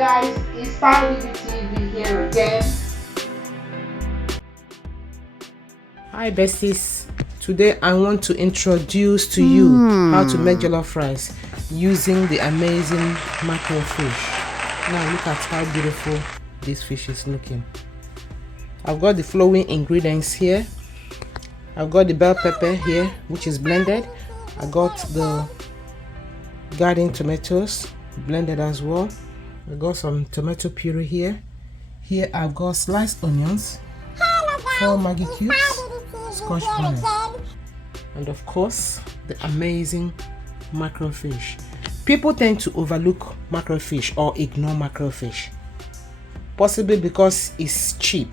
guys, it's TV here again. Hi besties, today I want to introduce to you how to make jollof rice using the amazing mackerel fish. Now look at how beautiful this fish is looking. I've got the following ingredients here. I've got the bell pepper here, which is blended. I got the garden tomatoes blended as well. I got some tomato puree here. Here I've got sliced onions, 4 Maggi cubes, scotch bonnet, and of course the amazing mackerel fish. People tend to overlook mackerel fish or ignore mackerel fish, possibly because it's cheap.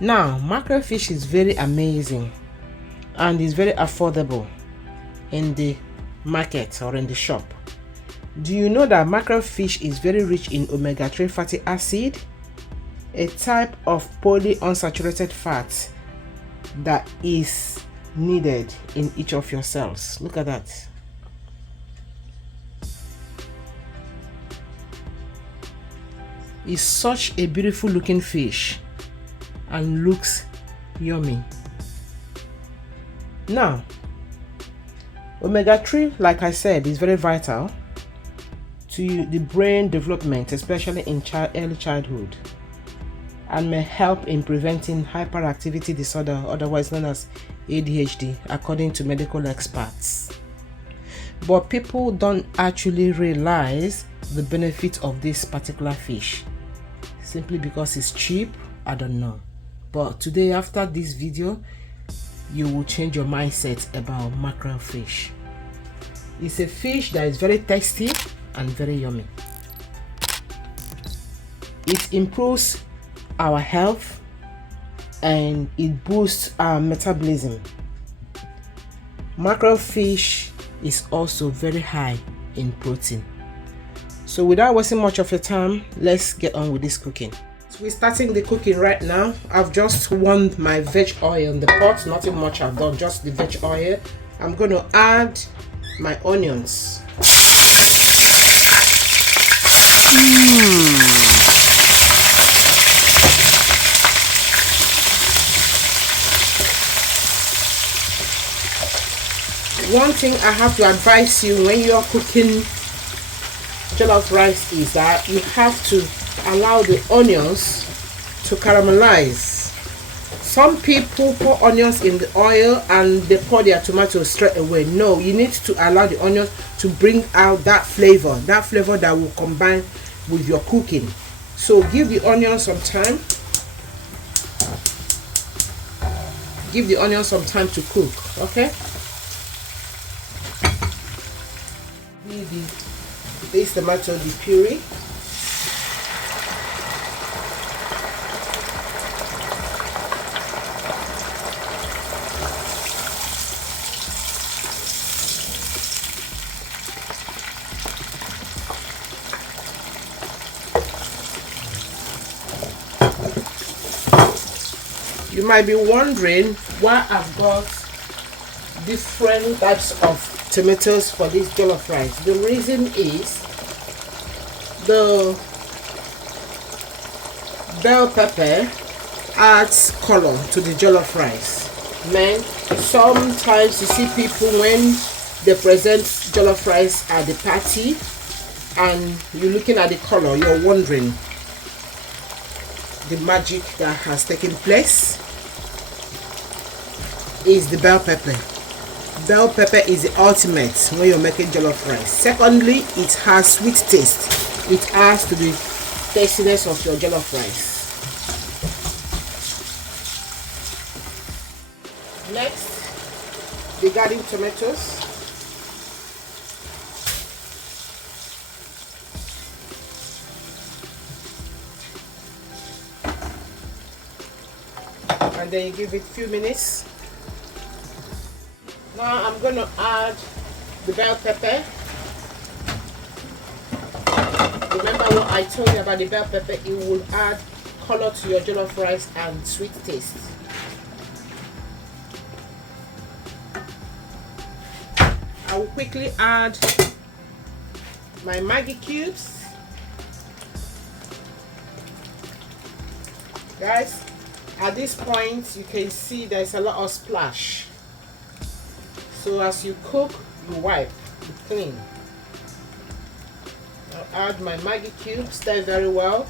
Now mackerel fish is very amazing and is very affordable in the market or in the shop. Do you know that mackerel fish is very rich in omega-3 fatty acid, a type of polyunsaturated fat that is needed in each of your cells? Look at that. It's such a beautiful looking fish and looks yummy. Now, omega-3, like I said, is very vital to the brain development, especially in early childhood, and may help in preventing hyperactivity disorder, otherwise known as ADHD, according to medical experts. But people don't actually realize the benefit of this particular fish simply because it's cheap. I don't know, but today, after this video, you will change your mindset about mackerel fish. It's a fish that is very tasty and very yummy. It improves our health and it boosts our metabolism. Mackerel fish is also very high in protein. So without wasting much of your time, let's get on with this cooking. So we're starting the cooking right now. I've just warmed my veg oil in the pot. Nothing much I've done, just the veg oil. I'm going to add my onions. One thing I have to advise you when you are cooking jollof rice is that you have to allow the onions to caramelize. Some people pour onions in the oil and they pour their tomatoes straight away. No, you need to allow the onions to bring out that flavor that will combine with your cooking. So give the onions some time. Give the onions some time to cook, okay? This tomato, the puree. You might be wondering why I've got different types of tomatoes for this jollof rice. The reason is the bell pepper adds color to the jollof rice. Man, sometimes you see people when they present jollof rice at the party and you're looking at the color, you're wondering the magic that has taken place. Is the bell pepper. Bell pepper is the ultimate when you're making jollof rice. Secondly, it has sweet taste. It adds to the tastiness of your jollof rice. Next, the garden tomatoes. And then you give it a few minutes. Now I'm going to add the bell pepper. Remember what I told you about the bell pepper, it will add color to your jollof rice and sweet taste. I will quickly add my Maggi cubes. Guys, at this point you can see there's a lot of splash, so as you cook you wipe, you clean. I'll add my Maggi cube, stir very well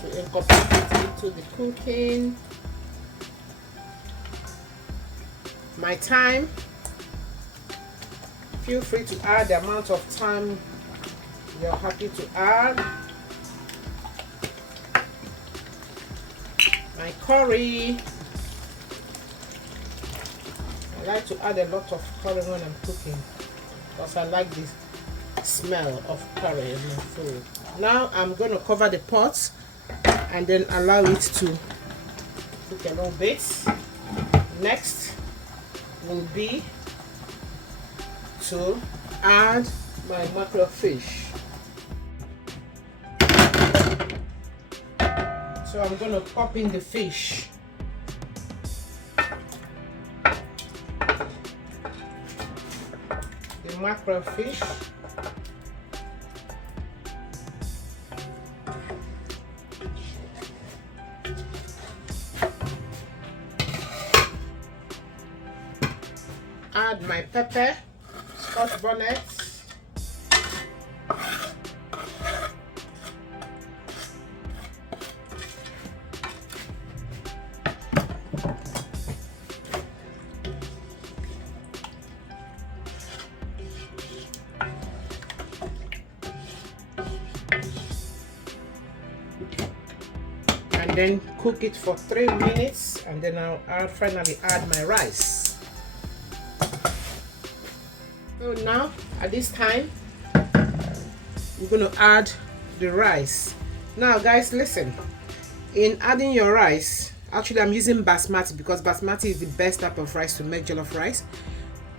to incorporate it into the cooking. My time, feel free to add the amount of time you're happy to add. My curry, I like to add a lot of curry when I'm cooking because I like the smell of curry in my food. Now I'm going to cover the pot and then allow it to cook a little bit. Next will be to add my mackerel fish. So I'm going to pop in the fish. The mackerel fish. Add my pepper, Scotch bonnet. And then cook it for 3 minutes, and then I'll finally add my rice. So now at this time we're going to add the rice. Now guys, listen, in adding your rice, actually I'm using basmati because basmati is the best type of rice to make jollof rice.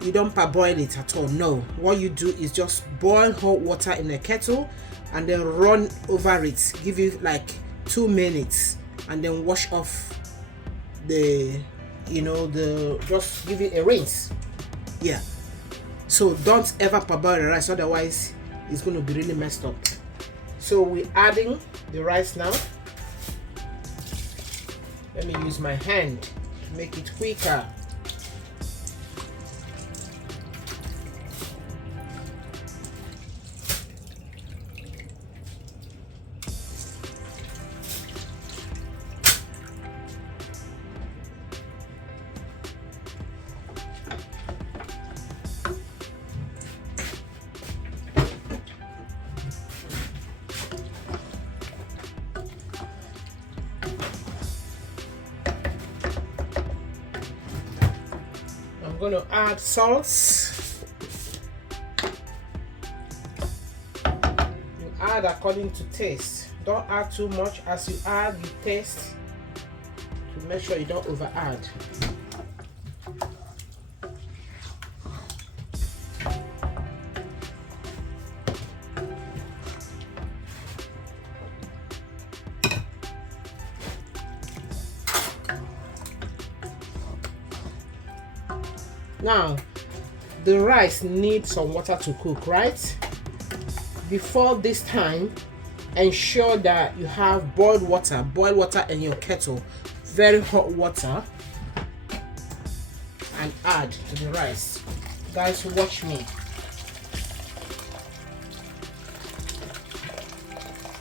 You don't parboil it at all. No, what you do is just boil hot water in a kettle and then run over it, give it like 2 minutes, and then wash off the, just give it a rinse. Yeah, so don't ever parboil the rice, otherwise it's going to be really messed up. So we're adding the rice now. Let me use my hand to make it quicker. I'm going to add salt. You add according to taste. Don't add too much. As you add, you taste to make sure you don't over add. Now, the rice needs some water to cook, right? Before this time, ensure that you have boiled water in your kettle, very hot water, and add to the rice. Guys, watch me.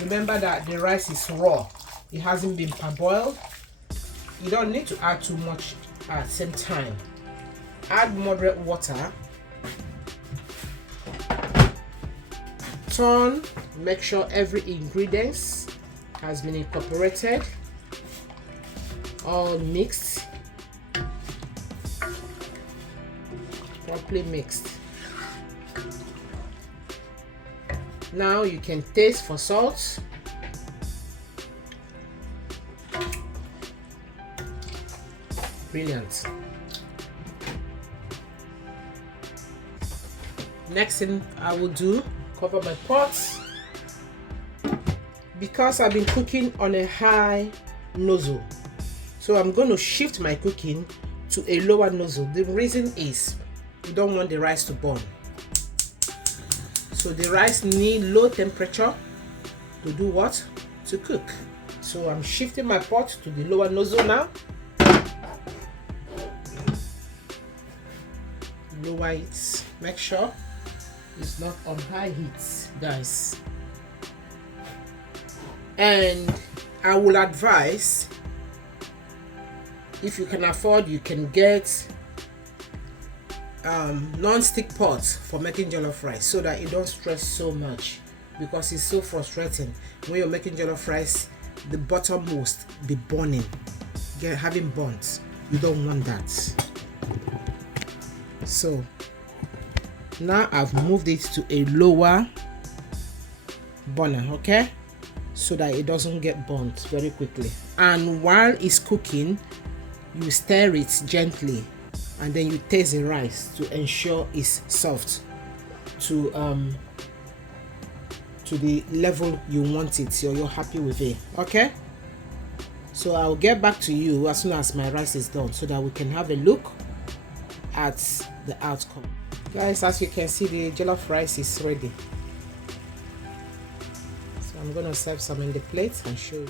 Remember that the rice is raw. It hasn't been parboiled. You don't need to add too much at the same time. Add moderate water. Turn, make sure every ingredient has been incorporated, all mixed, properly mixed. Now you can taste for salt. Brilliant. Next thing I will do, cover my pot. Because I've been cooking on a high nozzle, so I'm going to shift my cooking to a lower nozzle. The reason is you don't want the rice to burn. So the rice need low temperature to do what? To cook. So I'm shifting my pot to the lower nozzle now. Lower it. Make sure it's not on high heat, guys. And I will advise, if you can afford, you can get non-stick pots for making jollof rice, so that you don't stress so much, because it's so frustrating when you're making jollof rice, the bottommost be burning, having burnt. You don't want that. So now I've moved it to a lower burner, okay, so that it doesn't get burnt very quickly. And while it's cooking, you stir it gently, and then you taste the rice to ensure it's soft to the level you want it, so you're happy with it. Okay, so I'll get back to you as soon as my rice is done, so that we can have a look at the outcome. Guys, as you can see, the jollof rice is ready, so I'm gonna serve some in the plate and show you.